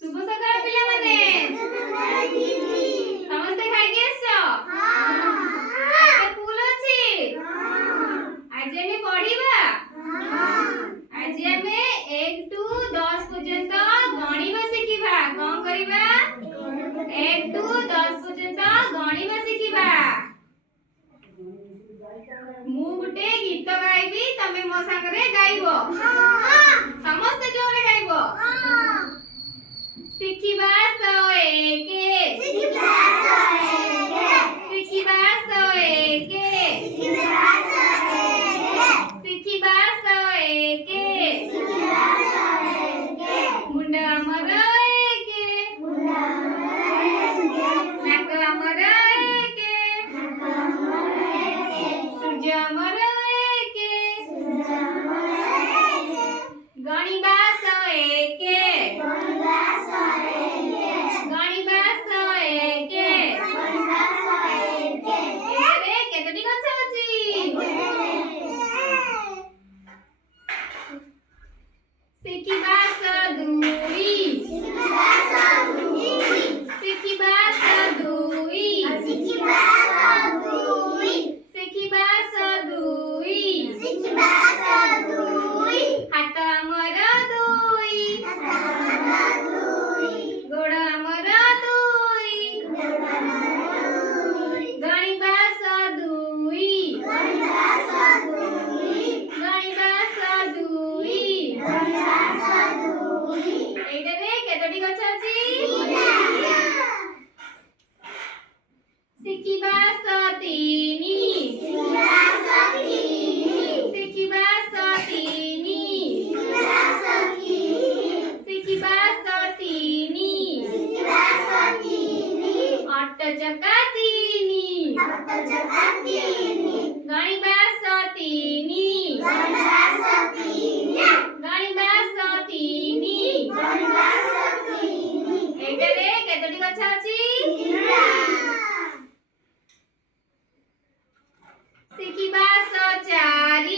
शुभ सकाळ पिलामाने समस्ते खाइके आछो एते फूल अछि आज आमे पढिबा आज आमे 1 टू 10 पर्यंत गणिबा शिखिबा कोन करिबा 1 टू 10 पर्यंत गणिबा शिखिबा मु गुटे गीत गाइबी तमे मो संगरे गाइबो समस्त जोरे गाइबो शिखिबा 101 शिखिबा 101 शिखिबा 101 शिखिबा 101 शिखिबा 101 मुंडा अमर 1 मुंडा अमर 1 नाक अमर 1 नाक अमर 1 सूर्य अमर 1 सूर्य अमर 1 गणिबा 101 गणिबा 101 गणिबा 101 गणिबा 101 एरे केतटी गछ अछि शिखिबा 2 शिखिबा 2 शिखिबा 2 शिखिबा 2 शिखिबा 2 शिखिबा 2 हाथ अमर 2 हाथ अमर 2 गोड़ अमर 2 गोड़ अमर 2 गणिबा 2 गणिबा 2 गणिबा 2 गणिबा 2 एइटारे केतटी गछ अछि शिखिबा 3 शिखिबा 3 शिखिबा 3 शिखिबा 3 शिखिबा 3 अट्ट चका 3 अट्ट चका 3 गणिबा 3 गणिबा 3 गणिबा 3 गणिबा 3 एइटारे केतटी गछ अछि शिखिबा 4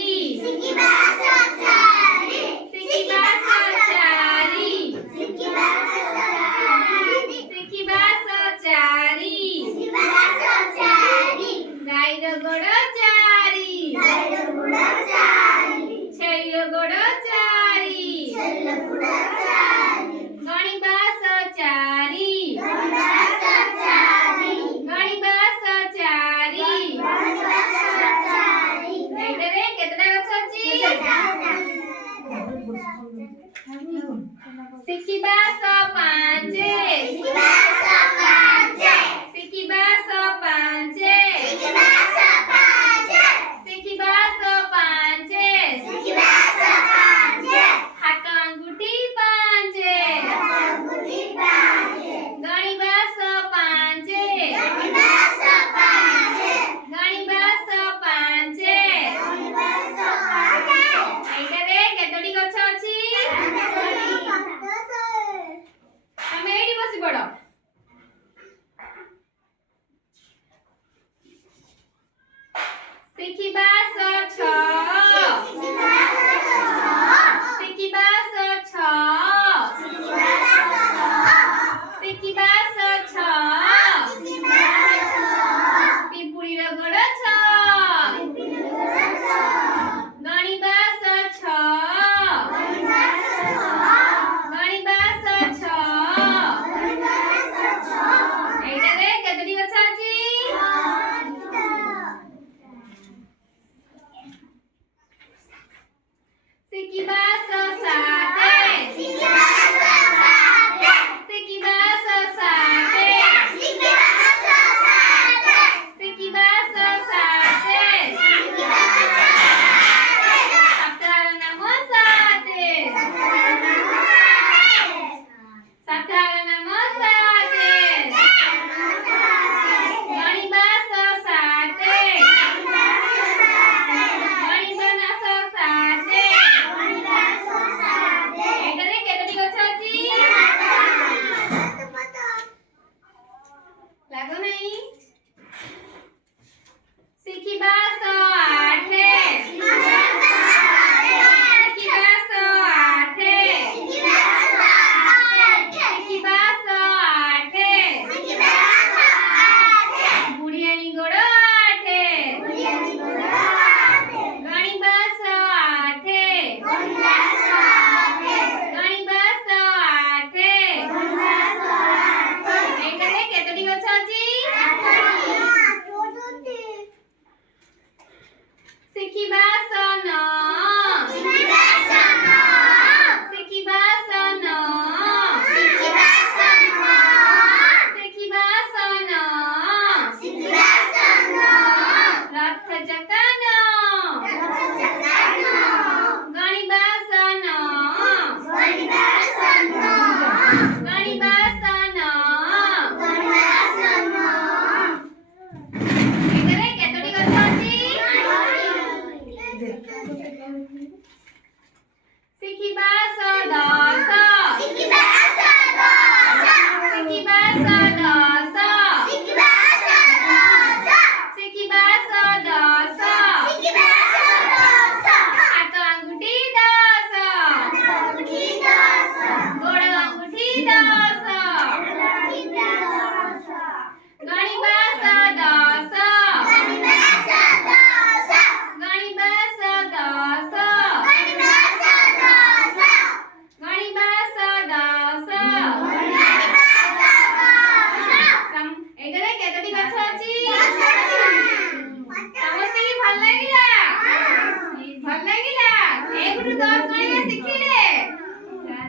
शिखिबा 4 शिखिबा 4 शिखिबा 4 शिखिबा 4 शिखिबा 4 गाईर गोड़ 4 गाईर गोड़ 4 छेलिर गोड़ 4 छेलिर गोड़ 4 गणिबा 4 गणिबा 4 गणिबा 4 गणिबा 4 एइटारे केतटा गछ अछि शिखिबा